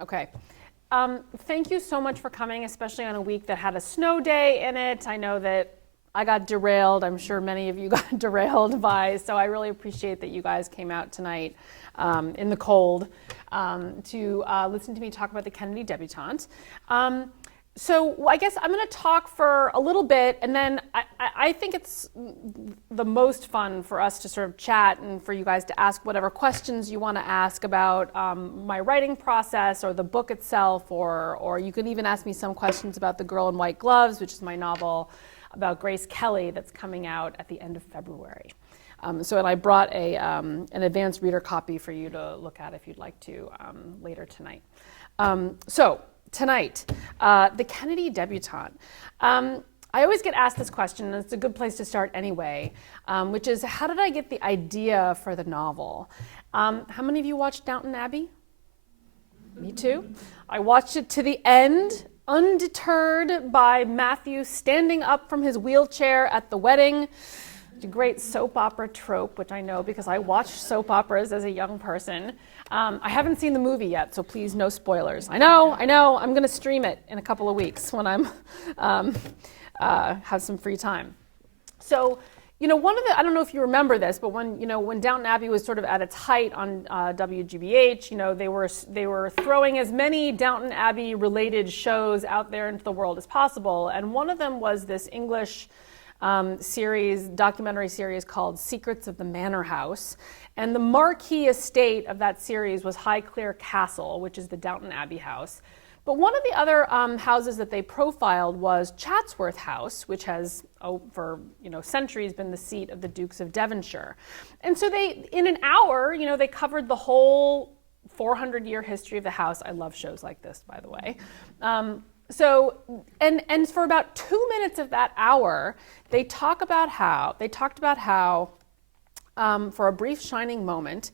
Okay. Thank you so much for coming, especially on a week that had a snow day in it. I know that I got derailed. I'm sure many of you got derailed by, so I really appreciate that you guys came out tonight in the cold to listen to me talk about the Kennedy Debutante. So I guess I'm going to talk for a little bit, and then I think it's the most fun for us to sort of chat and for you guys to ask whatever questions you want to ask about my writing process or the book itself, or you can even ask me some questions about The Girl in White Gloves, which is my novel about Grace Kelly that's coming out at the end of February. And I brought an advanced reader copy for you to look at if you'd like to later tonight. Tonight, the Kennedy Debutante. I always get asked this question, and it's a good place to start anyway, which is, how did I get the idea for the novel? How many of you watched Downton Abbey? Me too. I watched it to the end, undeterred by Matthew standing up from his wheelchair at the wedding. A great soap opera trope, which I know because I watched soap operas as a young person. I haven't seen the movie yet, so please no spoilers. I know, I'm going to stream it in a couple of weeks when I'm have some free time. So, one of the, I don't know if you remember this, but when Downton Abbey was sort of at its height on WGBH, they were throwing as many Downton Abbey related shows out there into the world as possible, and one of them was this English documentary series called Secrets of the Manor House. And the marquee estate of that series was Highclere Castle, which is the Downton Abbey house. But one of the other houses that they profiled was Chatsworth House, which has, for centuries been the seat of the Dukes of Devonshire. And so they, in an hour, they covered the whole 400-year history of the house. I love shows like this, by the way. And for about 2 minutes of that hour, they talked about how, for a brief shining moment,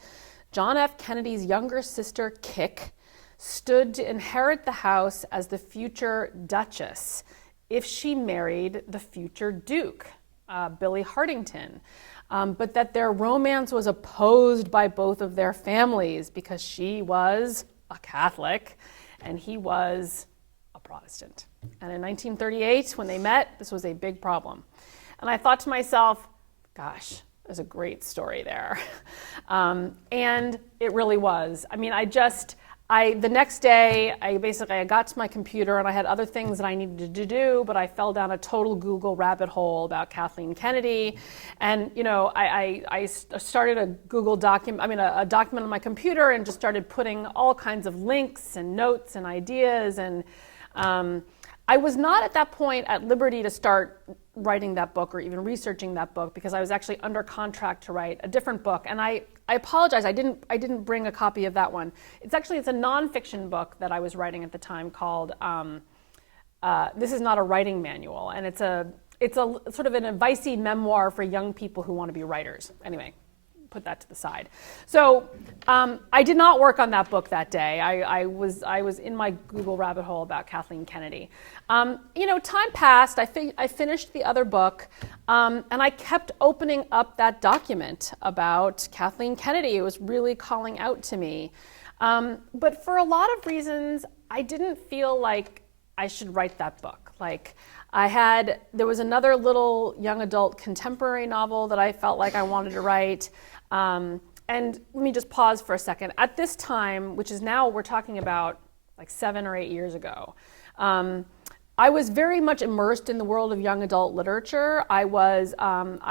John F. Kennedy's younger sister, Kik, stood to inherit the house as the future Duchess if she married the future Duke, Billy Hartington, but that their romance was opposed by both of their families because she was a Catholic and he was a Protestant. And in 1938, when they met, this was a big problem. And I thought to myself, gosh, there's a great story there. And it really was. I mean, the next day, I got to my computer and I had other things that I needed to do, but I fell down a total Google rabbit hole about Kathleen Kennedy. And, I started a document on my computer and just started putting all kinds of links and notes and ideas. And I was not at that point at liberty to start writing that book or even researching that book because I was actually under contract to write a different book. And I apologize, I didn't bring a copy of that one. It's a nonfiction book that I was writing at the time called This Is Not a Writing Manual. And it's a sort of an advice-y memoir for young people who want to be writers. Anyway, put that to the side. So I did not work on that book that day. I was in my Google rabbit hole about Kathleen Kennedy. Time passed. I finished the other book, and I kept opening up that document about Kathleen Kennedy. It was really calling out to me. But for a lot of reasons, I didn't feel like I should write that book. There was another little young adult contemporary novel that I felt like I wanted to write. And let me just pause for a second. At this time, which is now, we're talking about like 7 or 8 years ago, I was very much immersed in the world of young adult literature. I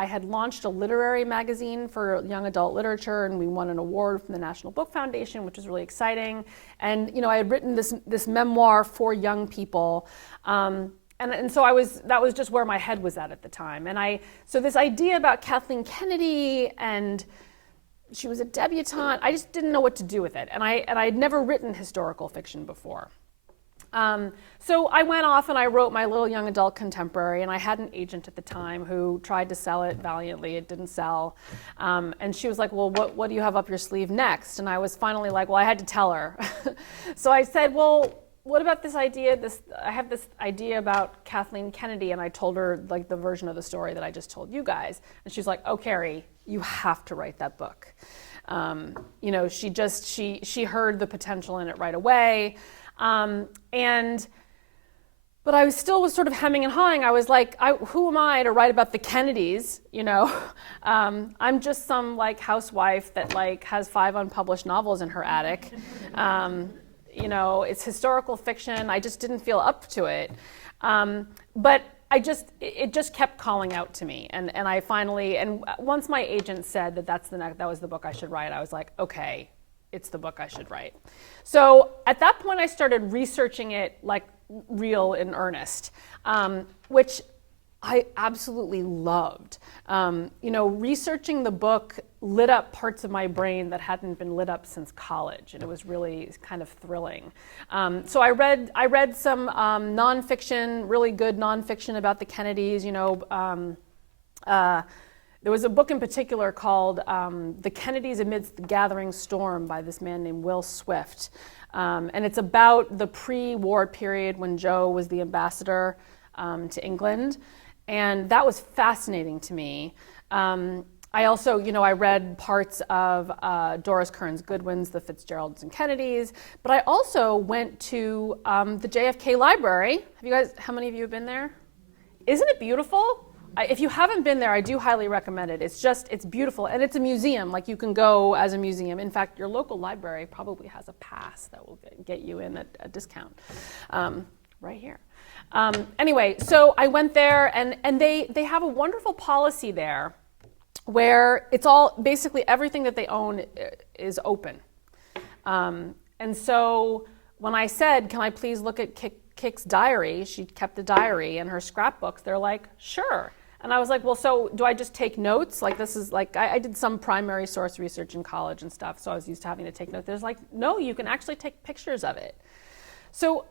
had launched a literary magazine for young adult literature, and we won an award from the National Book Foundation, which was really exciting. And I had written this memoir for young people. And so that was just where my head was at the time. And so this idea about Kathleen Kennedy, and she was a debutante, I just didn't know what to do with it. And I'd never written historical fiction before. So I went off and I wrote my little young adult contemporary, and I had an agent at the time who tried to sell it valiantly. It didn't sell. And she was like, well, what do you have up your sleeve next? And I was finally like, well, I had to tell her. So I said, well, what about this idea? I have this idea about Kathleen Kennedy, and I told her like the version of the story that I just told you guys. And she's like, oh, Kerri, you have to write that book. She heard the potential in it right away. But I still was sort of hemming and hawing. I was like, who am I to write about the Kennedys? I'm just some housewife that has 5 unpublished novels in her attic. It's historical fiction. I just didn't feel up to it. But it just kept calling out to me. And I finally, and once my agent said that was the book I should write, I was like, okay, it's the book I should write. So at that point, I started researching it real in earnest, which I absolutely loved. Researching the book lit up parts of my brain that hadn't been lit up since college, and it was really kind of thrilling. So I read some nonfiction, really good nonfiction about the Kennedys. There was a book in particular called The Kennedys Amidst the Gathering Storm by this man named Will Swift. And it's about the pre-war period when Joe was the ambassador to England. And that was fascinating to me. I also, I read parts of Doris Kearns Goodwin's The Fitzgeralds and Kennedys, but I also went to the JFK Library. How many of you have been there? Isn't it beautiful? If you haven't been there, I do highly recommend it. It's beautiful, and it's a museum. You can go as a museum. In fact, your local library probably has a pass that will get you in at a discount, right here. Anyway, so I went there, and they have a wonderful policy there where it's all, basically everything that they own is open. And so when I said, can I please look at Kik's diary, she kept a diary and her scrapbooks, they're like, sure. And I was like, well, so do I just take notes? This is I did some primary source research in college and stuff, so I was used to having to take notes. There's no, you can actually take pictures of it. So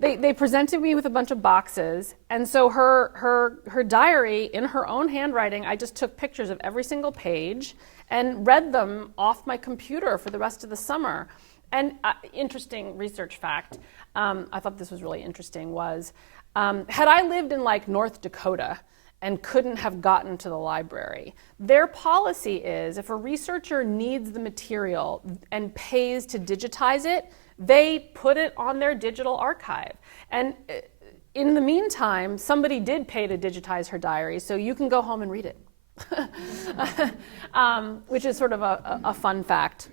they presented me with a bunch of boxes, and so her diary, in her own handwriting, I just took pictures of every single page and read them off my computer for the rest of the summer. And interesting research fact, I thought this was really interesting, was had I lived in North Dakota and couldn't have gotten to the library, their policy is if a researcher needs the material and pays to digitize it, they put it on their digital archive. And in the meantime, somebody did pay to digitize her diary, so you can go home and read it, which is sort of a fun fact.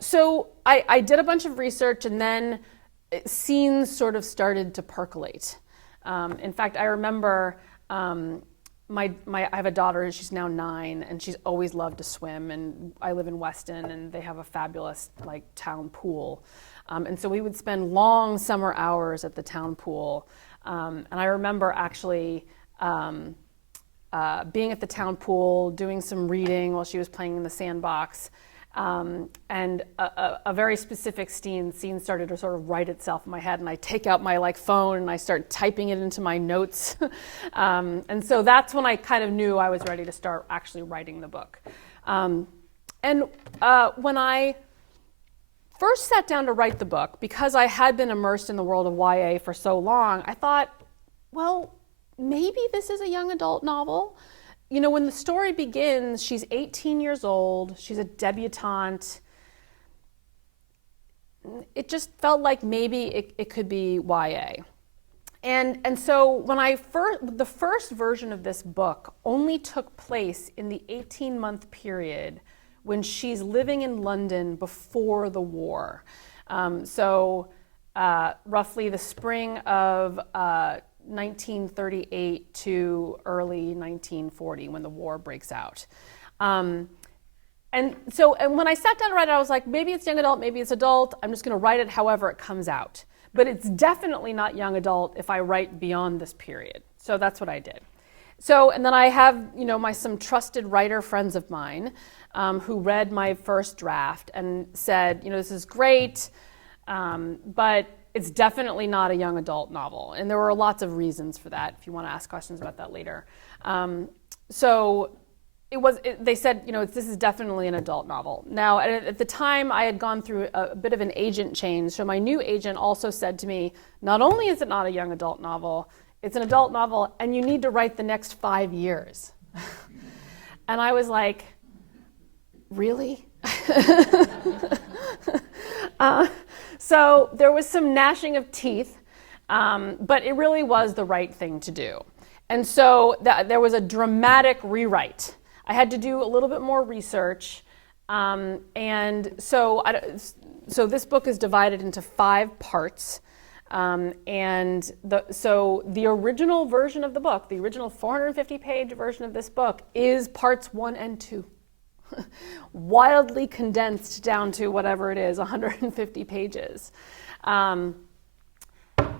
So I did a bunch of research, and then scenes sort of started to percolate. In fact, I remember I have a daughter, she's now 9, and she's always loved to swim, and I live in Weston, and they have a fabulous town pool. And so we would spend long summer hours at the town pool. And I remember actually being at the town pool, doing some reading while she was playing in the sandbox. And a very specific scene started to sort of write itself in my head, and I take out my phone and I start typing it into my notes. And so that's when I kind of knew I was ready to start actually writing the book. And when I first sat down to write the book, because I had been immersed in the world of YA for so long, I thought, well, maybe this is a young adult novel. When the story begins, she's 18 years old, she's a debutante. It just felt like maybe it could be YA. And so when the first version of this book only took place in the 18-month period when she's living in London before the war. Roughly the spring of 1938 to early 1940 when the war breaks out. And when I sat down to write it, I was like, maybe it's young adult, maybe it's adult. I'm just going to write it however it comes out. But it's definitely not young adult if I write beyond this period. So that's what I did. And then I have, some trusted writer friends of mine who read my first draft and said, this is great, but it's definitely not a young adult novel. And there were lots of reasons for that, if you want to ask questions about that later. They said, this is definitely an adult novel. Now, at the time, I had gone through a bit of an agent change. So my new agent also said to me, not only is it not a young adult novel, it's an adult novel, and you need to write the next 5 years. And I was like, Really? So there was some gnashing of teeth, but it really was the right thing to do. And so there was a dramatic rewrite. I had to do a little bit more research. And so this book is divided into 5 parts. So the original version of the book, the original 450-page version of this book, is parts 1 and 2. Wildly condensed down to whatever it is, 150 pages.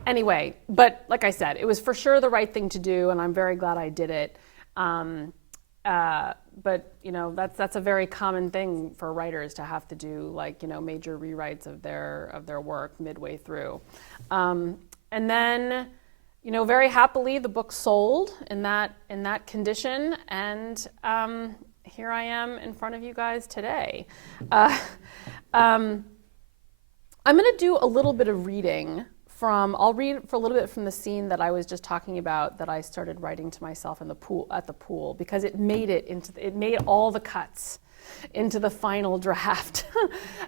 Anyway, but like I said, it was for sure the right thing to do, and I'm very glad I did it. But that's a very common thing for writers to have to do, like major rewrites of their work midway through. And then very happily the book sold in that condition, and here I am in front of you guys today. I'm going to do a little bit of reading I'll read for a little bit from the scene that I was just talking about that I started writing to myself at the pool, because it made all the cuts into the final draft.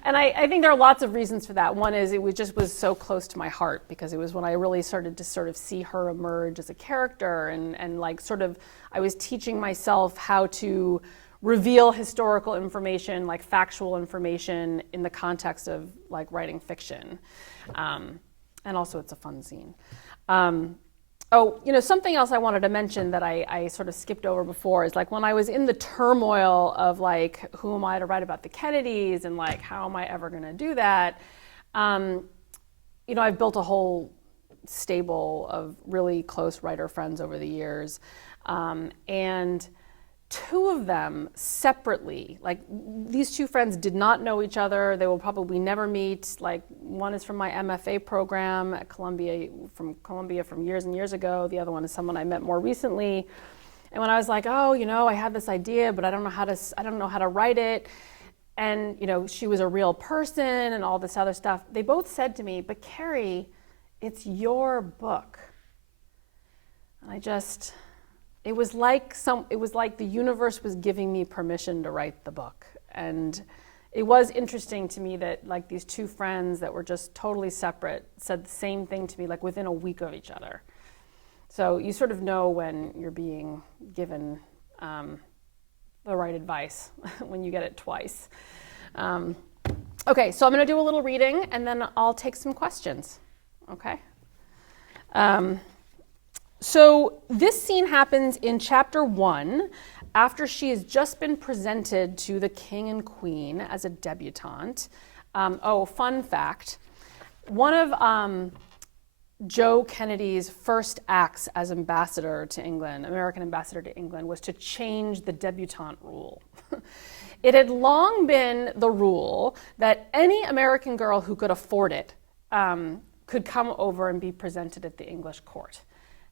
And I think there are lots of reasons for that. One is it was so close to my heart, because it was when I really started to sort of see her emerge as a character, and like sort of I was teaching myself how to reveal historical information, like factual information, in the context of like writing fiction. And also it's a fun scene. Something else I wanted to mention that I sort of skipped over before is like when I was in the turmoil of like, who am I to write about the Kennedys, and like, how am I ever going to do that? I've built a whole stable of really close writer friends over the years. And 2 of them separately, like these 2 friends did not know each other. They will probably never meet. Like one is from my MFA program at Columbia from years and years ago. The other one is someone I met more recently. And when I was like, I had this idea, but I don't know how to write it. And, she was a real person and all this other stuff. They both said to me, but Kerri, it's your book. And it was like the universe was giving me permission to write the book. And it was interesting to me that like these 2 friends that were just totally separate said the same thing to me like within a week of each other. So you sort of know when you're being given the right advice when you get it twice. Okay, so I'm going to do a little reading, and then I'll take some questions. Okay? So this scene happens in chapter 1, after she has just been presented to the king and queen as a debutante. Fun fact, one of Joe Kennedy's first acts as ambassador to England, American ambassador to England, was to change the debutante rule. It had long been the rule that any American girl who could afford it could come over and be presented at the English court.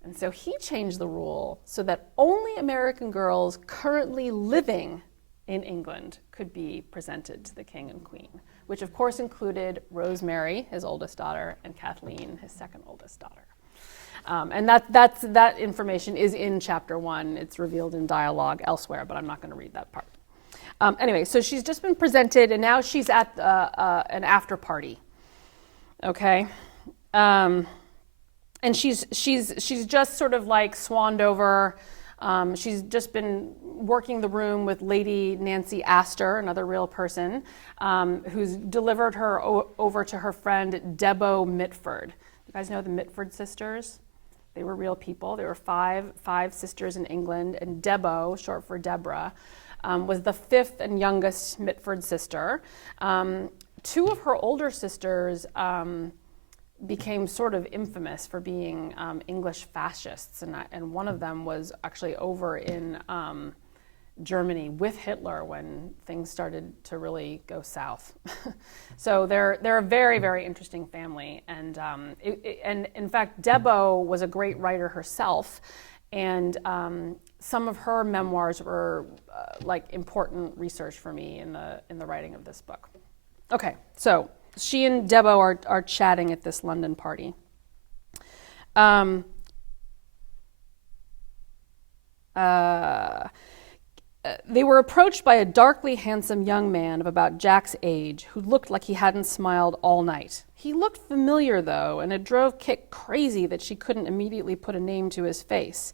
And so he changed the rule so that only American girls currently living in England could be presented to the king and queen, which of course included Rosemary, his oldest daughter, and Kathleen, his second oldest daughter. And that information is in chapter 1. It's revealed in dialogue elsewhere, but I'm not going to read that part. Anyway, so she's just been presented, and now she's at an after party. Okay. And she's just sort of like swanned over. She's just been working the room with Lady Nancy Astor, another real person, who's delivered her over to her friend Debo Mitford. You guys know the Mitford sisters? They were real people. There were five sisters in England, and Debo, short for Deborah, was the 5th and youngest Mitford sister. 2 of her older sisters became sort of infamous for being English fascists, and one of them was actually over in Germany with Hitler when things started to really go south. So they're a very, very interesting family, and in fact, Debo was a great writer herself, and some of her memoirs were like important research for me in the writing of this book. Okay, so she and Debo are chatting at this London party. They were approached by a darkly handsome young man of about Jack's age who looked like he hadn't smiled all night. He looked familiar, though, and it drove Kik crazy that she couldn't immediately put a name to his face.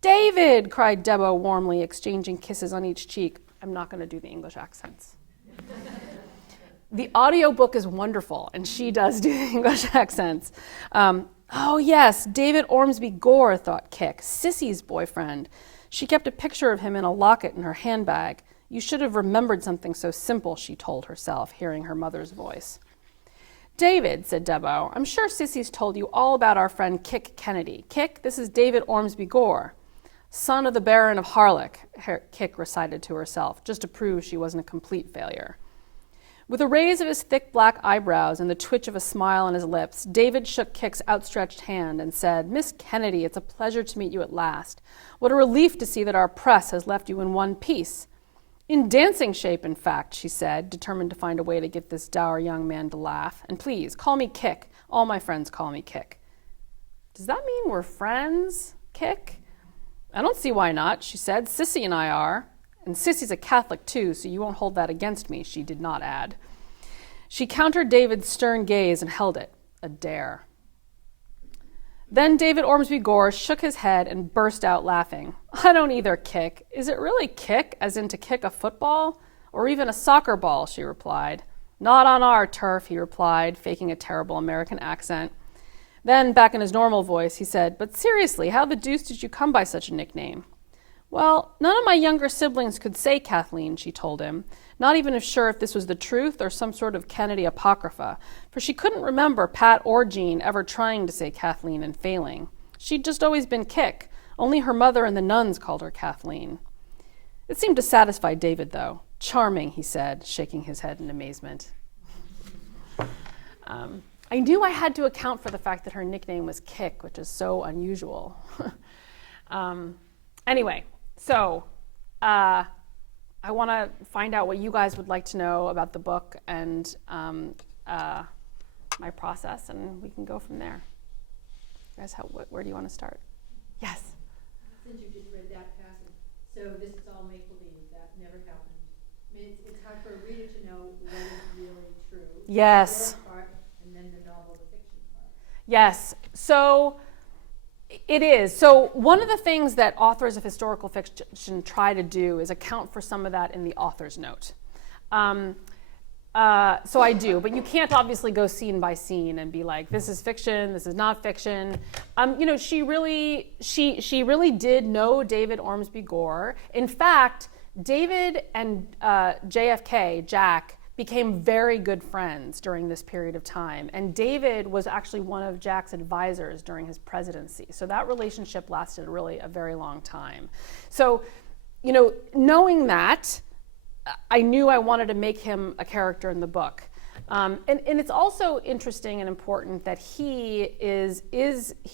"David!" cried Debo warmly, exchanging kisses on each cheek. I'm not going to do the English accents. The audiobook is wonderful, and she does do the English accents. Oh, yes, David Ormsby Gore, thought Kik, Sissy's boyfriend. She kept a picture of him in a locket in her handbag. You should have remembered something so simple, she told herself, hearing her mother's voice. David, said Debo, I'm sure Sissy's told you all about our friend Kik Kennedy. Kik, this is David Ormsby Gore, son of the Baron of Harlech, Kik recited to herself, just to prove she wasn't a complete failure. With a raise of his thick black eyebrows and the twitch of a smile on his lips, David shook Kik's outstretched hand and said, Miss Kennedy, it's a pleasure to meet you at last. What a relief to see that our press has left you in one piece. In dancing shape, in fact, she said, determined to find a way to get this dour young man to laugh. And please, call me Kik. All my friends call me Kik. Does that mean we're friends, Kik? I don't see why not, she said. Sissy and I are. And Sissy's a Catholic too, so you won't hold that against me, she did not add. She countered David's stern gaze and held it, a dare. Then David Ormsby Gore shook his head and burst out laughing. I don't either, Kik. Is it really kick, as in to kick a football? Or even a soccer ball, she replied. Not on our turf, he replied, faking a terrible American accent. Then, back in his normal voice, he said, But seriously, how the deuce did you come by such a nickname? Well, none of my younger siblings could say Kathleen, she told him, not even sure if this was the truth or some sort of Kennedy apocrypha, for she couldn't remember Pat or Jean ever trying to say Kathleen and failing. She'd just always been Kik. Only her mother and the nuns called her Kathleen. It seemed to satisfy David, though. Charming, he said, shaking his head in amazement. I knew I had to account for the fact that her nickname was Kik, which is so unusual. Anyway, so I want to find out what you guys would like to know about the book and my process, and we can go from there. You guys, where do you want to start? Yes? Since you just read that passage, so this is all make-believe, that never happened. I mean, it's hard for a reader to know what is really true. Yes. The part, and then the novel, the fiction part. Yes. So it is. So one of the things that authors of historical fiction try to do is account for some of that in the author's note. So I do, but you can't obviously go scene by scene and be like, this is fiction, this is not fiction. She really did know David Ormsby Gore. In fact, David and JFK, Jack, became very good friends during this period of time. And David was actually one of Jack's advisors during his presidency. So that relationship lasted really a very long time. So, knowing that, I knew I wanted to make him a character in the book. And it's also interesting and important that he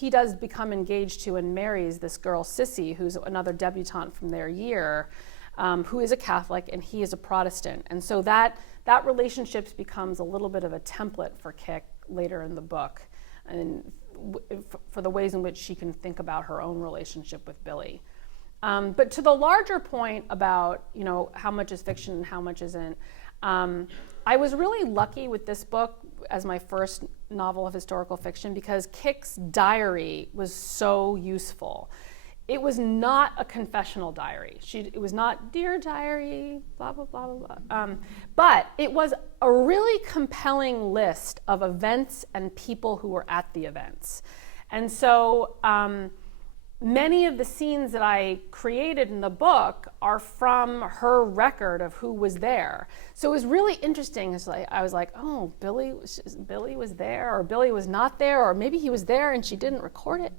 does become engaged to and marries this girl, Sissy, who's another debutante from their year, who is a Catholic and he is a Protestant. And so that relationship becomes a little bit of a template for Kik later in the book, and for the ways in which she can think about her own relationship with Billy. But to the larger point about how much is fiction and how much isn't, I was really lucky with this book as my first novel of historical fiction because Kik's diary was so useful. It was not a confessional diary. It was not, dear diary, blah, blah, blah, blah, blah. But it was a really compelling list of events and people who were at the events. And so many of the scenes that I created in the book are from her record of who was there. So it was really interesting. It's like, I was like, oh, Billy was there, or Billy was not there, or maybe he was there and she didn't record it.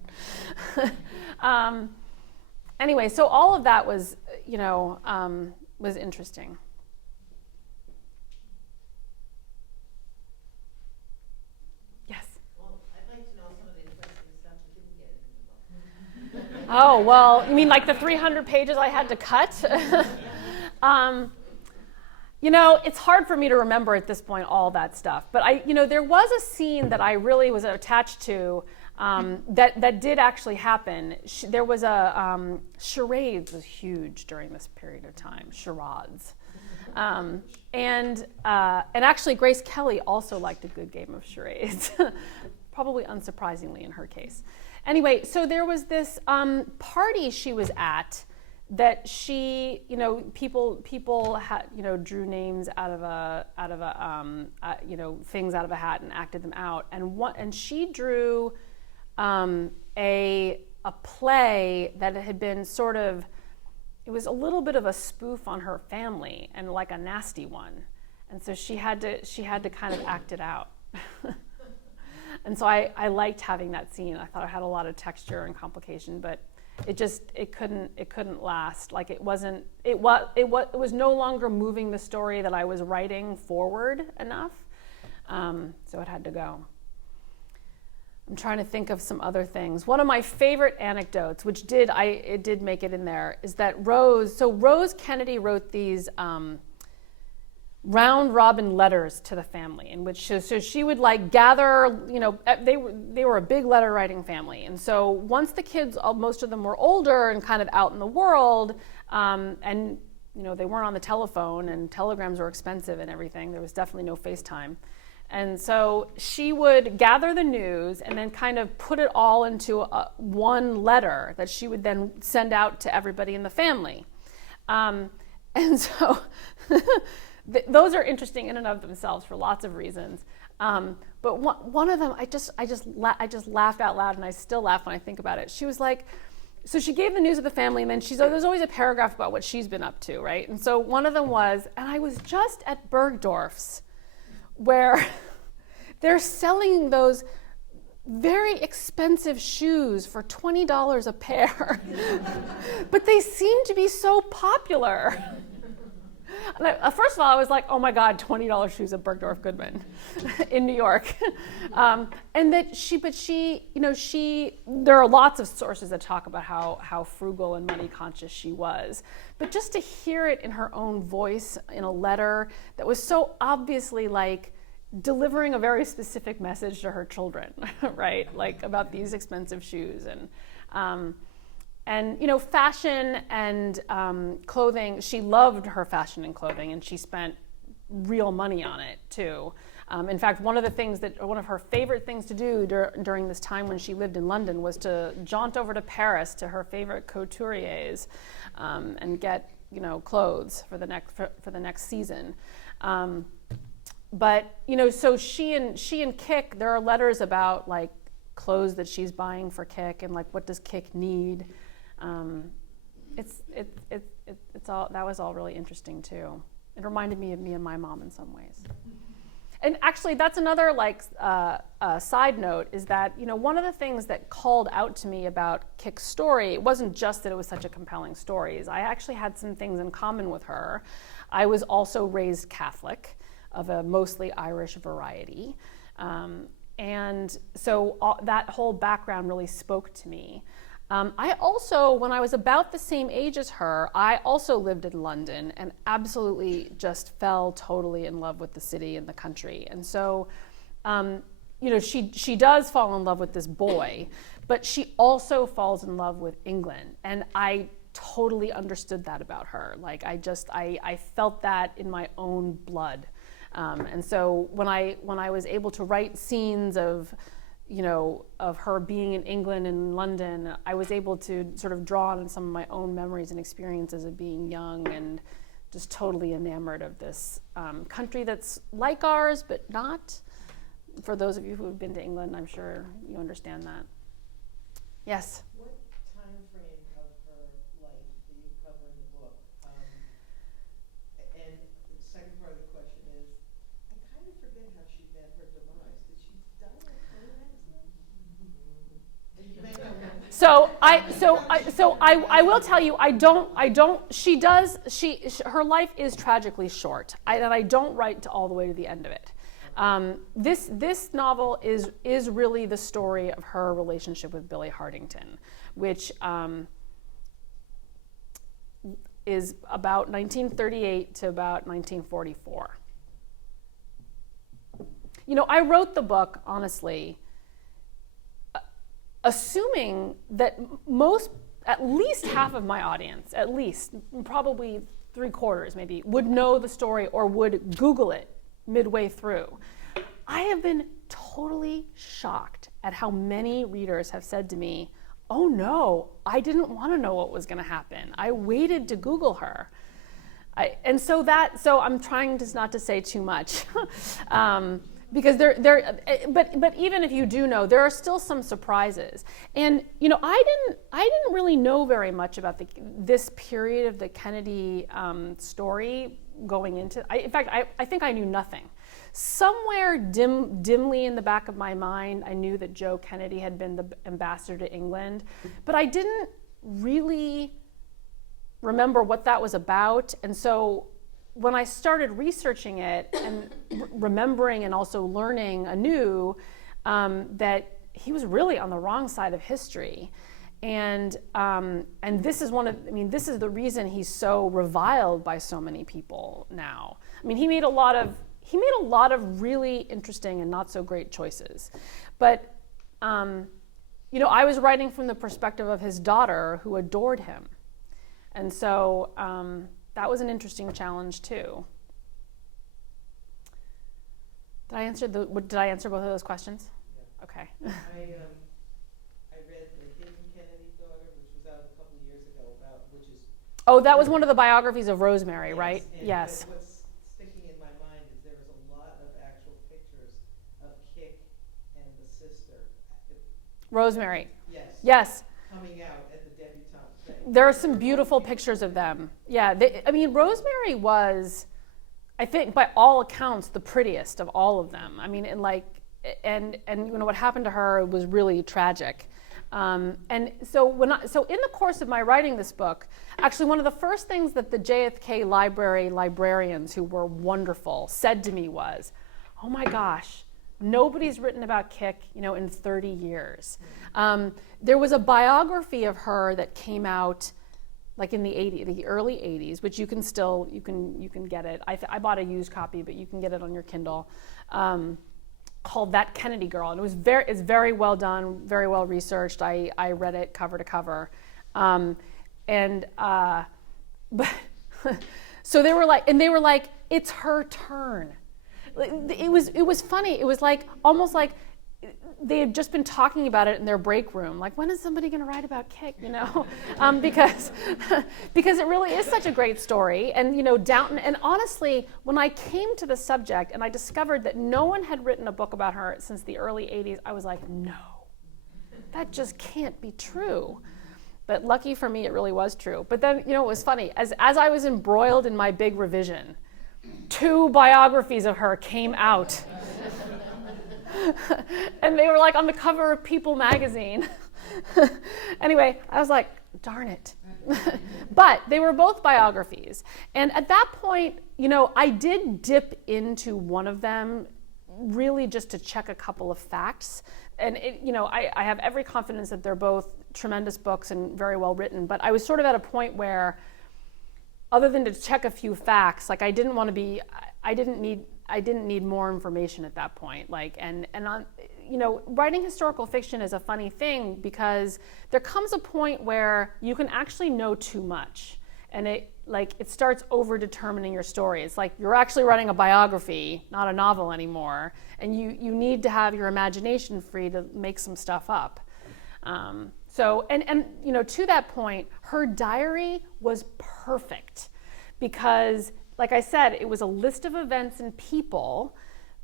Anyway, so all of that was, was interesting. Yes? Well, I'd like to know some of the interesting stuff you didn't get in the book. Oh, well, you mean like the 300 pages I had to cut? It's hard for me to remember at this point all that stuff. But there was a scene that I really was attached to that did actually happen. There was a charades was huge during this period of time. Charades, and actually Grace Kelly also liked a good game of charades, probably unsurprisingly in her case. Anyway, so there was this party she was at that she, people had, drew names out of a things out of a hat and acted them out, and she drew a play that had been sort of, it was a little bit of a spoof on her family and like a nasty one, and so she had to kind of act it out. And so I liked having that scene. I thought it had a lot of texture and complication, but it couldn't last. Like it was no longer moving the story that I was writing forward enough, so it had to go. I'm trying to think of some other things. One of my favorite anecdotes, which it did make it in there, is that Rose Kennedy wrote these round robin letters to the family, in which so she would like gather, they were a big letter writing family, and so once the kids, most of them were older and kind of out in the world, and they weren't on the telephone, and telegrams were expensive and everything. There was definitely no FaceTime. And so she would gather the news and then kind of put it all into one letter that she would then send out to everybody in the family. And so those are interesting in and of themselves for lots of reasons. But one of them, I just laughed out loud, and I still laugh when I think about it. She was like, so she gave the news of the family, and then there's always a paragraph about what she's been up to, right? And so one of them was, and I was just at Bergdorf's, where they're selling those very expensive shoes for $20 a pair, but they seem to be so popular. And first of all, I was like, oh my God, $20 shoes at Bergdorf Goodman in New York. And that there are lots of sources that talk about how frugal and money conscious she was. But just to hear it in her own voice in a letter that was so obviously like delivering a very specific message to her children, right? Like about these expensive shoes and fashion and clothing. She loved her fashion and clothing, and she spent real money on it too. In fact, one of her favorite things to do during this time when she lived in London was to jaunt over to Paris to her favorite couturiers and get clothes for the next season. But so she and Kik, there are letters about like clothes that she's buying for Kik and like what does Kik need. That was all really interesting too. It reminded me of me and my mom in some ways. And actually, that's another side note, is that one of the things that called out to me about Kik's story, it wasn't just that it was such a compelling story. Is I actually had some things in common with her. I was also raised Catholic, of a mostly Irish variety, and so that whole background really spoke to me. I also, when I was about the same age as her, I also lived in London and absolutely just fell totally in love with the city and the country. And so, she does fall in love with this boy, but she also falls in love with England. And I totally understood that about her. Like I felt that in my own blood. And so when I was able to write scenes of her being in England and London, I was able to sort of draw on some of my own memories and experiences of being young and just totally enamored of this country that's like ours, but not. For those of you who have been to England, I'm sure you understand that. Yes? What time frame of her life do you cover in the book? And the second part of the question is, I kind of forget how she met her demise. Did she die of a car accident? I will tell you, her life is tragically short, and I don't write all the way to the end of it. This novel is really the story of her relationship with Billy Hardington, which is about 1938 to about 1944. I wrote the book, honestly, assuming that at least half of my audience, at least, probably 3/4 maybe, would know the story or would Google it midway through. I have been totally shocked at how many readers have said to me, oh no, I didn't want to know what was going to happen. I waited to Google her. So I'm trying not to say too much. Because but even if you do know, there are still some surprises. And I didn't really know very much about this period of the Kennedy story going into. In fact, I think I knew nothing. Somewhere dimly in the back of my mind, I knew that Joe Kennedy had been the ambassador to England, but I didn't really remember what that was about. And so when I started researching it and remembering and also learning anew that he was really on the wrong side of history, and this is this is the reason he's so reviled by so many people now. I mean, he made a lot of really interesting and not so great choices, but I was writing from the perspective of his daughter who adored him, and so. That was an interesting challenge too. Did I answer both of those questions? Yeah. Okay. I read The Hidden Kennedy Daughter, which was out a couple of years ago, which is... Oh, that was one of the biographies of Rosemary, yes, right? and Yes. What's sticking in my mind is there was a lot of actual pictures of Kick and the sister. Rosemary. Yes. Yes. Coming out at the debutante thing. There are some beautiful pictures of them. Yeah, Rosemary was, I think, by all accounts, the prettiest of all of them. I mean, and what happened to her was really tragic. And so in the course of my writing this book, actually one of the first things that the JFK Library librarians, who were wonderful, said to me was, "Oh my gosh, nobody's written about Kick, in 30 years." There was a biography of her that came out like in the early 80s, which you can get it. I bought a used copy, but you can get it on your Kindle, called That Kennedy Girl. And it's very well done, very well researched. I read it cover to cover. But so they were like, it's her turn. It was funny. It was almost like they had just been talking about it in their break room. Like, when is somebody going to write about Kick? Because it really is such a great story. And Downton. And honestly, when I came to the subject and I discovered that no one had written a book about her since the early '80s, I was like, no, that just can't be true. But lucky for me, it really was true. But then, it was funny. As I was embroiled in my big revision, 2 biographies of her came out. And they were on the cover of People magazine. Anyway, I was like, darn it. But they were both biographies. And at that point, I did dip into one of them really just to check a couple of facts. And I have every confidence that they're both tremendous books and very well written. But I was sort of at a point where, other than to check a few facts, I didn't need more information at that point. Writing historical fiction is a funny thing because there comes a point where you can actually know too much, and it starts over determining your story. It's like you're actually writing a biography, not a novel anymore, and you need to have your imagination free to make some stuff up. To that point, her diary was perfect because, like I said, it was a list of events and people,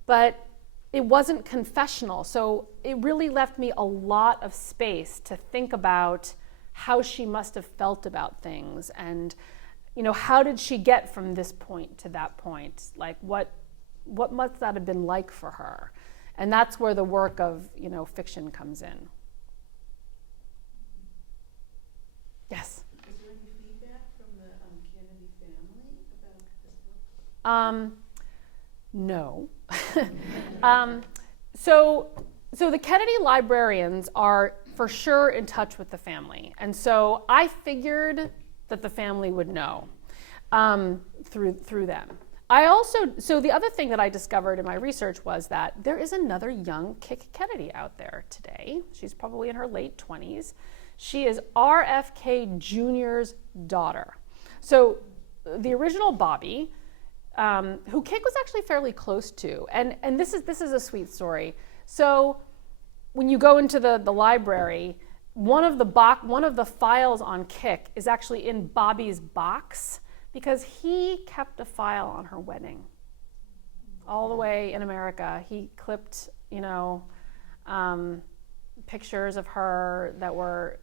but it wasn't confessional. So it really left me a lot of space to think about how she must have felt about things and, how did she get from this point to that point? What must that have been like for her? And that's where the work of, fiction comes in. Yes? Is there any feedback from the Kennedy family about this book? No. So the Kennedy librarians are for sure in touch with the family. And so I figured that the family would know through them. So the other thing that I discovered in my research was that there is another young Kick Kennedy out there today. She's probably in her late 20s. She is RFK Jr.'s daughter. So the original Bobby, who Kick was actually fairly close to, and this is a sweet story. So when you go into the library, one of the files on Kick is actually in Bobby's box, because he kept a file on her wedding. All the way in America, he clipped, pictures of her that were,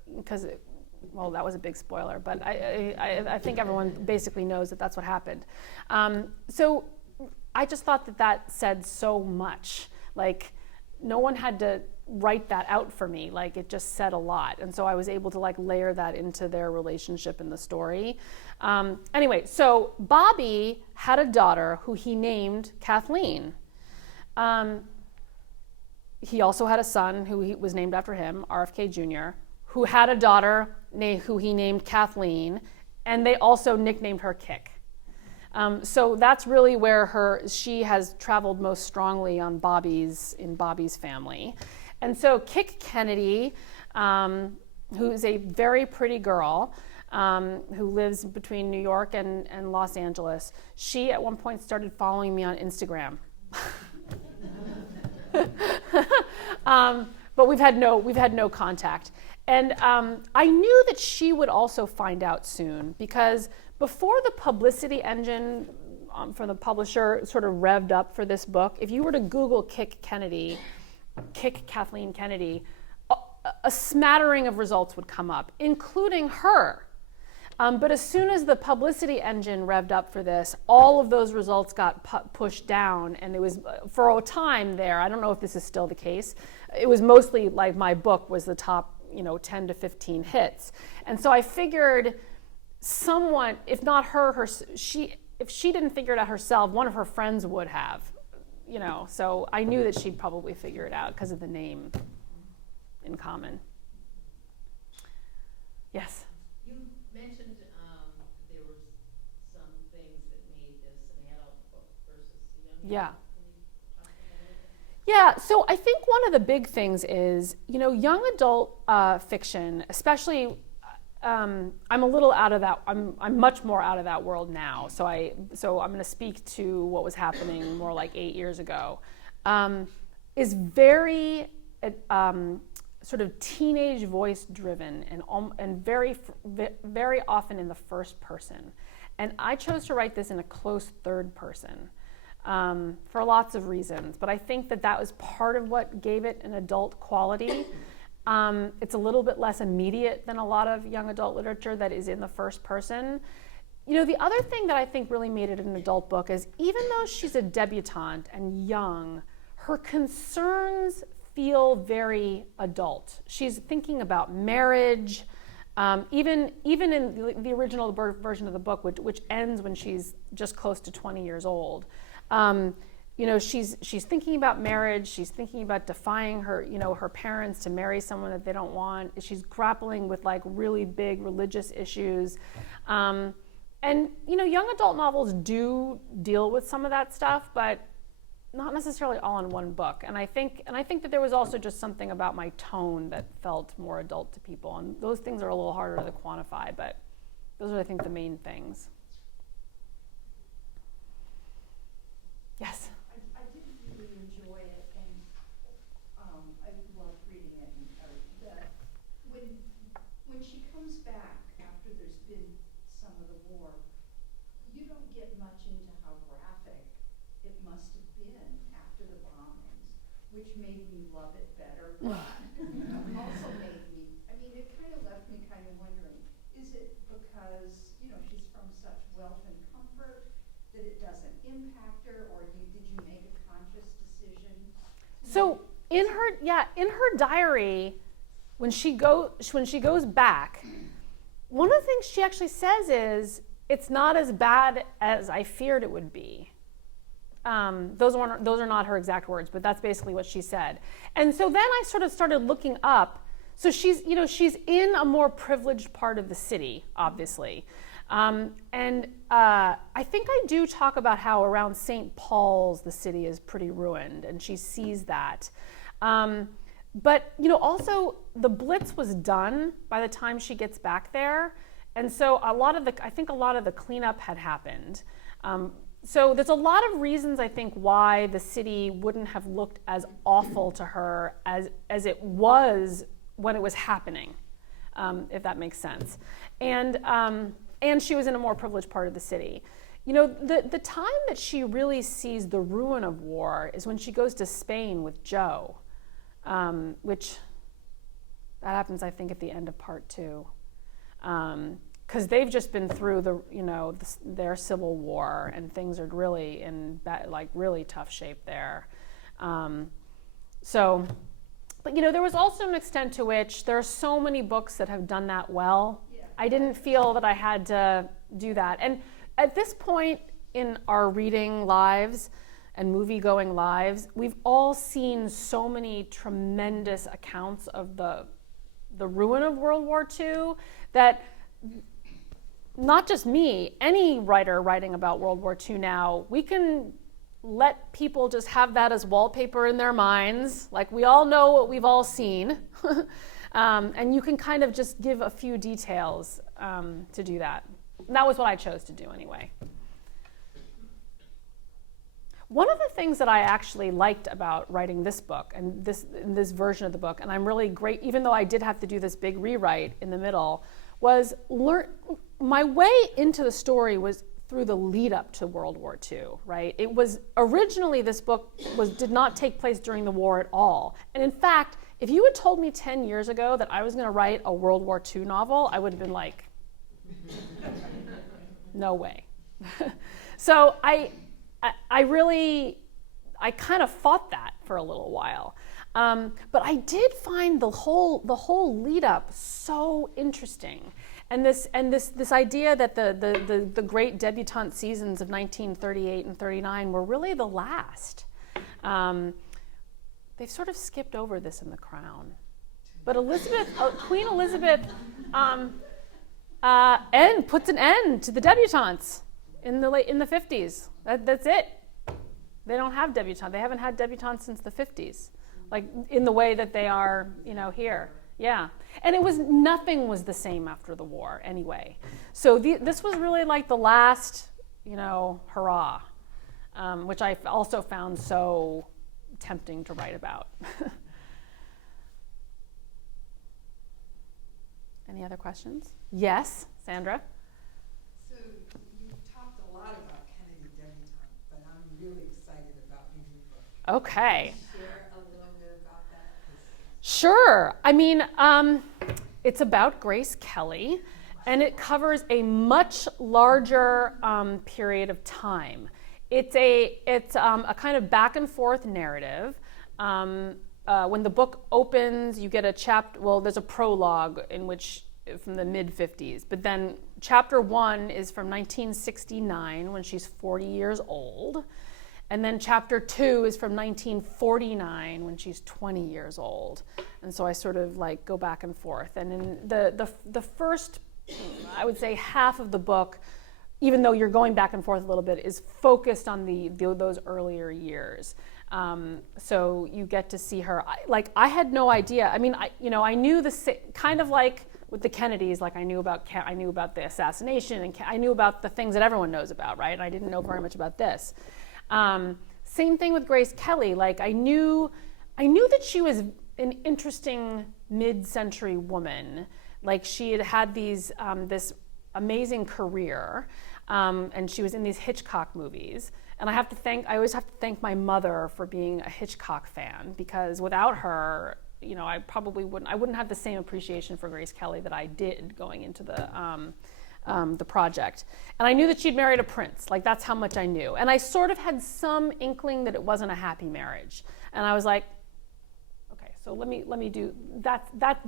well, that was a big spoiler, but I think everyone basically knows that that's what happened. So I just thought that said so much. Like, no one had to write that out for me. Like, it just said a lot. And so I was able to layer that into their relationship in the story. Anyway, so Bobby had a daughter who he named Kathleen. He also had a son who was named after him, RFK Jr., who had a daughter who he named Kathleen, and they also nicknamed her Kick. So that's really where she has traveled most strongly in Bobby's family. And so Kick Kennedy, who's a very pretty girl, who lives between New York and Los Angeles, she at one point started following me on Instagram. But we've had no contact. And I knew that she would also find out soon, because before the publicity engine for the publisher sort of revved up for this book, if you were to Google Kick Kathleen Kennedy, a smattering of results would come up, including her. But as soon as the publicity engine revved up for this, all of those results got pushed down, and it was, for a time there, I don't know if this is still the case, it was mostly like my book was the top 10 to 15 hits. And so I figured someone, if not her, if she didn't figure it out herself, one of her friends would have, so I knew that she'd probably figure it out because of the name in common. Yes? You mentioned there were some things that made this an adult book versus a young Yeah. book. Can you talk about that? Yeah, so I think one of the big things is, young adult fiction, especially, I'm a little out of that. I'm much more out of that world now. So I'm going to speak to what was happening more like 8 years ago. Is very sort of teenage voice driven and very very often in the first person. And I chose to write this in a close third person. For lots of reasons, but I think that was part of what gave it an adult quality. It's a little bit less immediate than a lot of young adult literature that is in the first person. The other thing that I think really made it an adult book is, even though she's a debutante and young, her concerns feel very adult. She's thinking about marriage, even in the original version of the book, which ends when she's just close to 20 years old. She's thinking about marriage. She's thinking about defying her parents to marry someone that they don't want. She's grappling with really big religious issues. And young adult novels do deal with some of that stuff, but not necessarily all in one book. And I think that there was also just something about my tone that felt more adult to people. And those things are a little harder to quantify, but those are, I think, the main things. Yes? I did really enjoy it, and I loved reading it. And when she comes back after there's been some of the war, you don't get much into how graphic it must have been after the bombings, which made me love it better. Also made me, it kind of left me kind of wondering, is it because, she's from such wealth and comfort that it doesn't impact her, or did you make a conscious decision? So in her diary, when she goes back, one of the things she actually says is, "It's not as bad as I feared it would be." Those are not her exact words, but that's basically what she said. And so then I sort of started looking up. So she's in a more privileged part of the city, obviously. I think I do talk about how around St. Paul's the city is pretty ruined, and she sees that. But also the Blitz was done by the time she gets back there, and so I think a lot of the cleanup had happened. So there's a lot of reasons I think why the city wouldn't have looked as awful to her as it was when it was happening, if that makes sense. And she was in a more privileged part of the city. The time that she really sees the ruin of war is when she goes to Spain with Joe, which that happens, I think, at the end of part 2. Because they've just been through their civil war, and things are really in really tough shape there. But there was also an extent to which there are so many books that have done that well. Yeah. I didn't feel that I had to do that. And at this point in our reading lives and movie-going lives, we've all seen so many tremendous accounts of the ruin of World War II that not just me, any writer writing about World War II now, we can let people just have that as wallpaper in their minds. Like, we all know what we've all seen. And you can kind of just give a few details to do that. And that was what I chose to do anyway. One of the things that I actually liked about writing this book and this version of the book, and I'm really great, even though I did have to do this big rewrite in the middle, was my way into the story was through the lead up to World War II, right? It was originally, this book did not take place during the war at all. And in fact, if you had told me 10 years ago that I was going to write a World War II novel, I would have been like, no way. So I kind of fought that for a little while. But I did find the whole lead up so interesting, and this idea that the great debutante seasons of 1938 and 39 were really the last. They've sort of skipped over this in The Crown, but Queen Elizabeth puts an end to the debutantes in the 50s. That's it. They don't have debutantes. They haven't had debutantes since the 50s. Like in the way that they are, here. Yeah. And nothing was the same after the war anyway. So this was really like the last, hurrah, which I also found so tempting to write about. Any other questions? Yes, Sandra? So you've talked a lot about Kennedy Debutante, but I'm really excited about your new book. Okay. Share a little bit about that. Sure. I mean, it's about Grace Kelly, and it covers a much larger period of time. It's a kind of back and forth narrative. When the book opens, you get a chapter. Well, there's a prologue from the mid-50s, but then chapter 1 is from 1969 when she's 40 years old. And then chapter 2 is from 1949 when she's 20 years old. And so I sort of go back and forth. And in the first, I would say, half of the book, even though you're going back and forth a little bit, is focused on those earlier years. So you get to see her. I had no idea. I mean, I knew kind of like with the Kennedys, I knew about the assassination, and I knew about the things that everyone knows about, right? And I didn't know very much about this. Same thing with Grace Kelly. I knew that she was an interesting mid-century woman. She had this amazing career, and she was in these Hitchcock movies. And I always have to thank my mother for being a Hitchcock fan, because without her, I probably wouldn't have the same appreciation for Grace Kelly that I did going into the project. And I knew that she'd married a prince. That's how much I knew. And I sort of had some inkling that it wasn't a happy marriage. And I was like, okay, so let me do that. That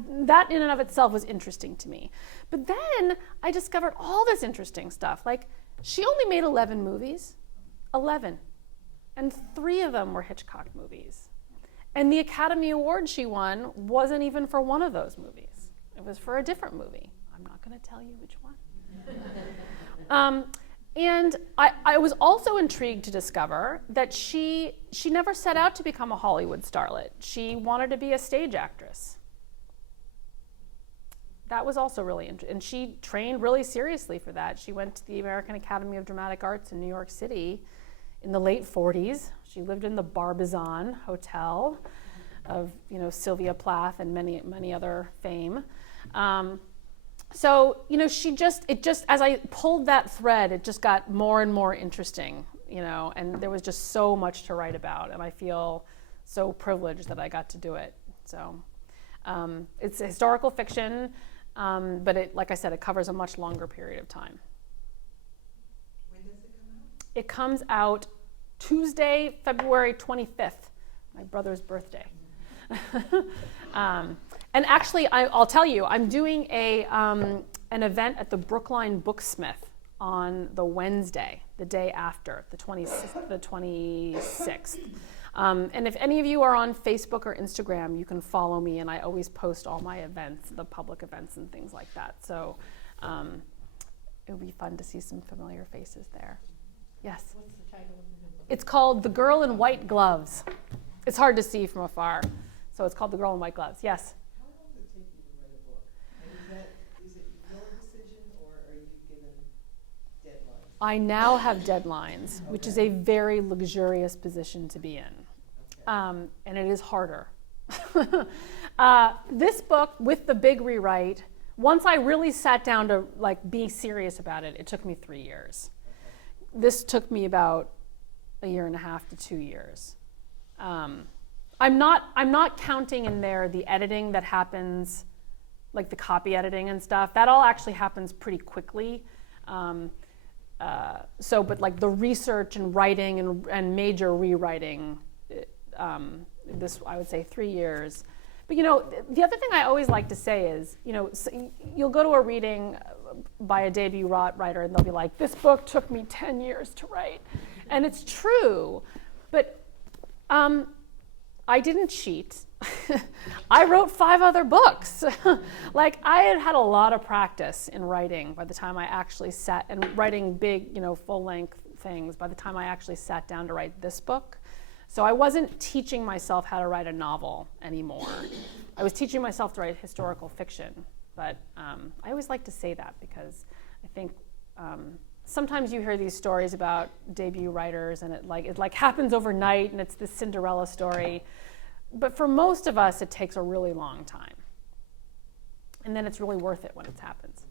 in and of itself was interesting to me. But then I discovered all this interesting stuff. She only made 11 movies. 11. And 3 of them were Hitchcock movies. And the Academy Award she won wasn't even for one of those movies. It was for a different movie. I'm not going to tell you which one. And I was also intrigued to discover that she never set out to become a Hollywood starlet. She wanted to be a stage actress. That was also really interesting. And she trained really seriously for that. She went to the American Academy of Dramatic Arts in New York City in the late 40s. She lived in the Barbizon Hotel of, Sylvia Plath and many other fame. So, as I pulled that thread, it just got more and more interesting, and there was just so much to write about, and I feel so privileged that I got to do it. So, it's historical fiction, but like I said, it covers a much longer period of time. When does it come out? It comes out Tuesday, February 25th, my brother's birthday. And actually, I'll tell you, I'm doing an event at the Brookline Booksmith on the Wednesday, the day after, the 26th. And if any of you are on Facebook or Instagram, you can follow me, and I always post all my events, the public events and things like that. So it would be fun to see some familiar faces there. Yes? What's the title of the new book? It's called The Girl in White Gloves. It's hard to see from afar, so it's called The Girl in White Gloves. Yes? How long does it take you to write a book? And is it your decision, or are you given deadlines? I now have deadlines, which is a very luxurious position to be in. Okay. And it is harder. This book, with the big rewrite, once I really sat down to be serious about it, it took me 3 years. Okay. This took me about 1.5 to 2 years. I'm not counting in there the editing that happens, like the copy editing and stuff. That all actually happens pretty quickly. But the research and writing and major rewriting, this, I would say, 3 years. But the other thing I always like to say is, you'll go to a reading by a debut writer and they'll be like, this book took me 10 years to write. And it's true, but I didn't cheat. I wrote 5 other books. I had a lot of practice in writing by the time I actually sat, and writing big, full-length things, by the time I actually sat down to write this book. So I wasn't teaching myself how to write a novel anymore. I was teaching myself to write historical fiction. But I always like to say that because I think sometimes you hear these stories about debut writers and it happens overnight and it's this Cinderella story. But for most of us, it takes a really long time. And then it's really worth it when it happens.